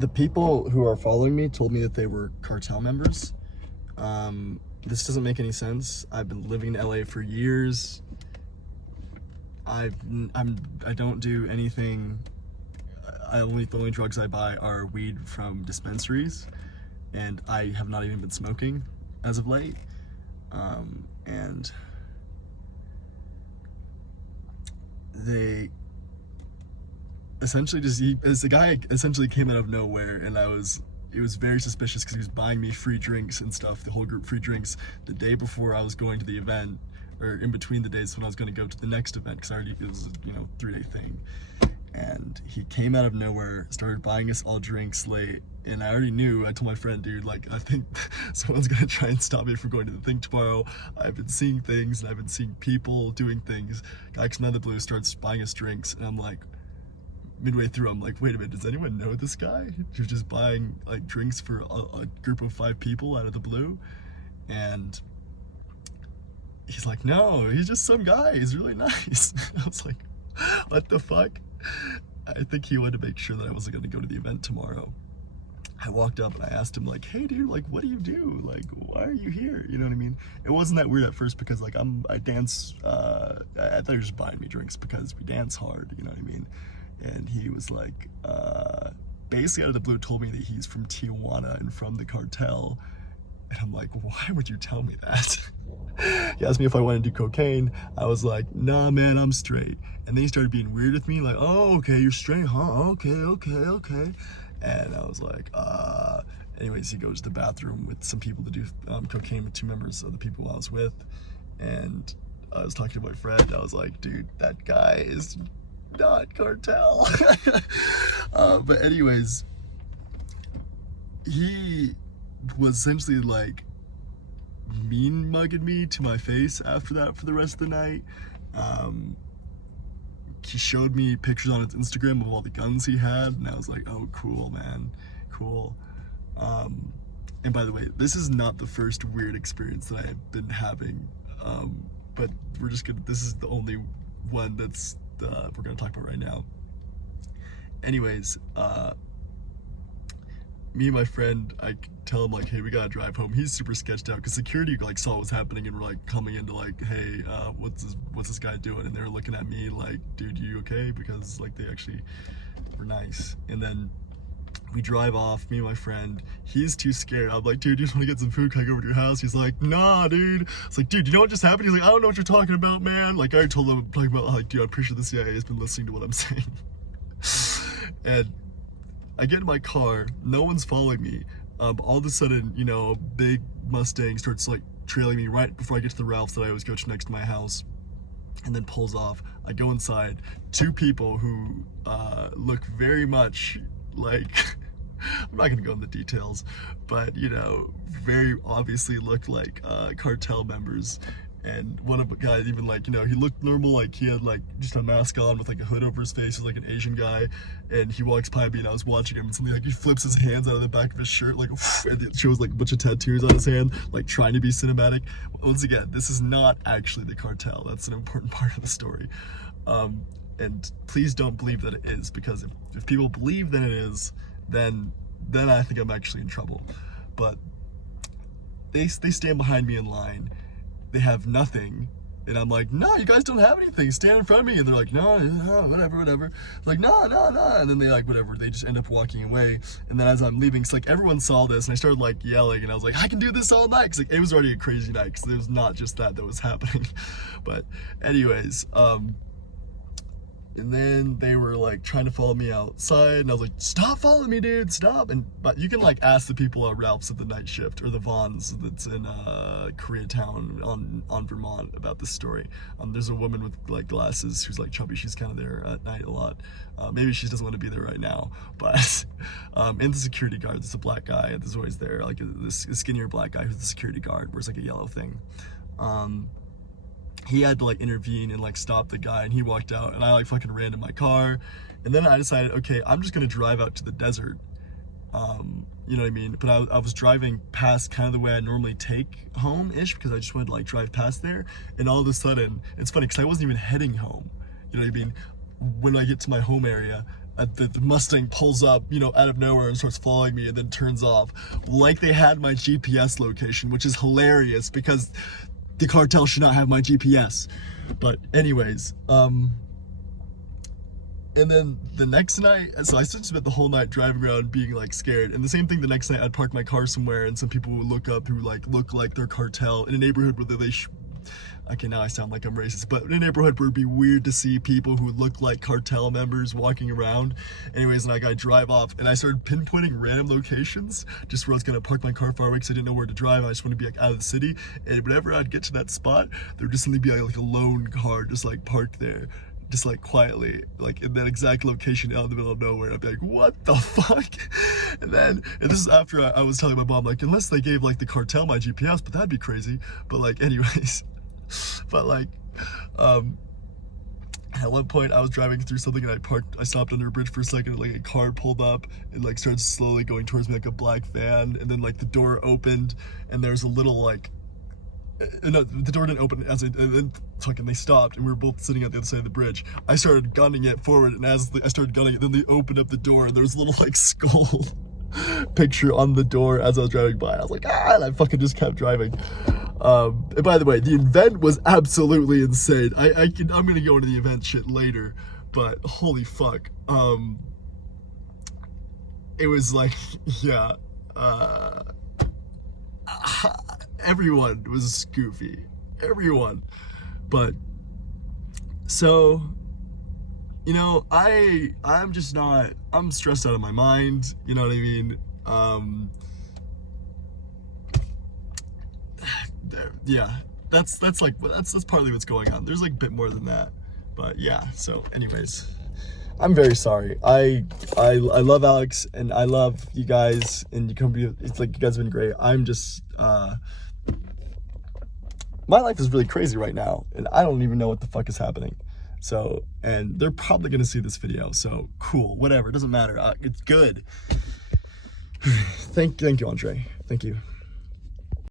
The people who are following me told me that they were cartel members. This doesn't make any sense. I've been living in LA for years. I don't do anything. The only drugs I buy are weed from dispensaries, and I have not even been smoking as of late. And they essentially as the guy essentially came out of nowhere, and it was very suspicious because he was buying me free drinks and stuff, the whole group free drinks, the day before I was going to the event, or in between the days when I was going to go to the next event, because it was, 3-day thing. And he came out of nowhere, started buying us all drinks late, and I already knew. I told my friend, dude, like, I think someone's gonna try and stop me from going to the thing tomorrow. I've been seeing things, and I've been seeing people doing things. Guy comes out of the blue, starts buying us drinks, and I'm like, midway through, I'm like, wait a minute, does anyone know this guy? Who's just buying like drinks for a group of 5 people out of the blue? And he's like, no, he's just some guy, he's really nice. I was like, what the fuck? I think he wanted to make sure that I wasn't going to go to the event tomorrow. I walked up and I asked him, like, hey dude, like, what do you do? Like, why are you here? You know what I mean? It wasn't that weird at first because, like, I dance, I thought he was just buying me drinks because we dance hard, you know what I mean? And he was like, basically out of the blue told me that he's from Tijuana and from the cartel. And I'm like, why would you tell me that? He asked me if I wanted to do cocaine. I was like, nah, man, I'm straight. And then he started being weird with me, like, oh, okay, you're straight, huh? Okay. And I was like, anyways, he goes to the bathroom with some people to do cocaine with 2 members of the people I was with. And I was talking to my friend. I was like, dude, that guy is not cartel. But anyways, he was essentially like mean mugging me to my face after that for the rest of the night. He showed me pictures on his Instagram of all the guns he had, and I was like, oh, cool, man, cool. And by the way, this is not the first weird experience that I have been having, but this is the only one that's we're gonna talk about right now. Anyways, me and my friend, I tell him, like, hey, we gotta drive home. He's super sketched out because security like saw what was happening and were like coming into like, hey, what's this guy doing? And they were looking at me like, dude, you okay? Because like they actually were nice. And then we drive off, me and my friend. He's too scared. I'm like, dude, you just want to get some food? Can I go over to your house? He's like, nah, dude. It's like, dude, you know what just happened? He's like, I don't know what you're talking about, man. Like, I told him, I'm talking about, like, dude, I'm pretty sure the CIA has been listening to what I'm saying. And I get in my car, no one's following me. All of a sudden, a big Mustang starts like trailing me right before I get to the Ralph's that I always go to next to my house, and then pulls off. I go inside, 2 people who look very much like, I'm not gonna go into the details, but very obviously look like cartel members. And one of the guys even like, he looked normal, like he had like just a mask on with like a hood over his face. He was like an Asian guy, and he walks by me and I was watching him, and suddenly like he flips his hands out of the back of his shirt, like, and it shows like a bunch of tattoos on his hand, like trying to be cinematic. Once again, this is not actually the cartel. That's an important part of the story. And please don't believe that it is, because if people believe that it is, then I think I'm actually in trouble. But they stand behind me in line. They have nothing, and I'm like, no, you guys don't have anything, stand in front of me. And they're like, no, whatever. Like, no, and then they like, whatever, they just end up walking away. And then as I'm leaving, it's like everyone saw this, and I started like yelling, and I was like, I can do this all night, because like it was already a crazy night, because it was not just that was happening. But anyways, and then they were like trying to follow me outside, and I was like, stop following me, dude, stop. But you can like ask the people at Ralph's at the night shift, or the Vons that's in Koreatown on Vermont about this story. There's a woman with like glasses who's like chubby. She's kind of there at night a lot. Maybe she doesn't want to be there right now, but in the security guard, there's a black guy that's always there, like this skinnier black guy who's the security guard, wears like a yellow thing. He had to like intervene and like stop the guy, and he walked out, and I like fucking ran to my car. And then I decided, okay, I'm just gonna drive out to the desert, you know what I mean? But I was driving past kind of the way I normally take home-ish, because I just wanted to like drive past there. And all of a sudden, it's funny because I wasn't even heading home, you know what I mean? When I get to my home area, the Mustang pulls up, you know, out of nowhere and starts following me and then turns off. Like they had my GPS location, which is hilarious because the cartel should not have my GPS. But anyways, and then the next night, so I spent the whole night driving around being like scared. And the same thing the next night, I'd park my car somewhere and some people would look up who like look like they're cartel in a neighborhood where okay, now I sound like I'm racist, but in a neighborhood where it'd be weird to see people who look like cartel members walking around. Anyways, and like I drive off and I started pinpointing random locations just where I was gonna park my car far away because I didn't know where to drive. I just want to be like out of the city. And whenever I'd get to that spot, there would just suddenly be like a lone car just like parked there, just like quietly, like in that exact location out in the middle of nowhere. I'd be like, what the fuck? And this is after I was telling my mom, like, unless they gave like the cartel my GPS, but that'd be crazy. But like, anyways, but like, at one point I was driving through something and I stopped under a bridge for a second, and like a car pulled up and like started slowly going towards me, like a black van, and then like the door opened and there's a little like, no, the door didn't open and then fucking they stopped and we were both sitting at the other side of the bridge. I started gunning it forward, and as I started gunning it, then they opened up the door and there was a little like skull picture on the door as I was driving by. I was like, ah, and I fucking just kept driving. And by the way, the event was absolutely insane. I'm gonna go into the event shit later, but holy fuck. It was like, yeah, everyone was goofy, everyone. But so, you know, I'm just not, I'm stressed out of my mind, you know what I mean? Yeah, that's partly what's going on. There's like a bit more than that, but yeah. So anyways, I'm very sorry. I love Alex and I love you guys, and it's like you guys have been great. I'm just my life is really crazy right now and I don't even know what the fuck is happening. So, and they're probably gonna see this video, so cool, whatever, it doesn't matter. It's good. Thank you, Andre. Thank you.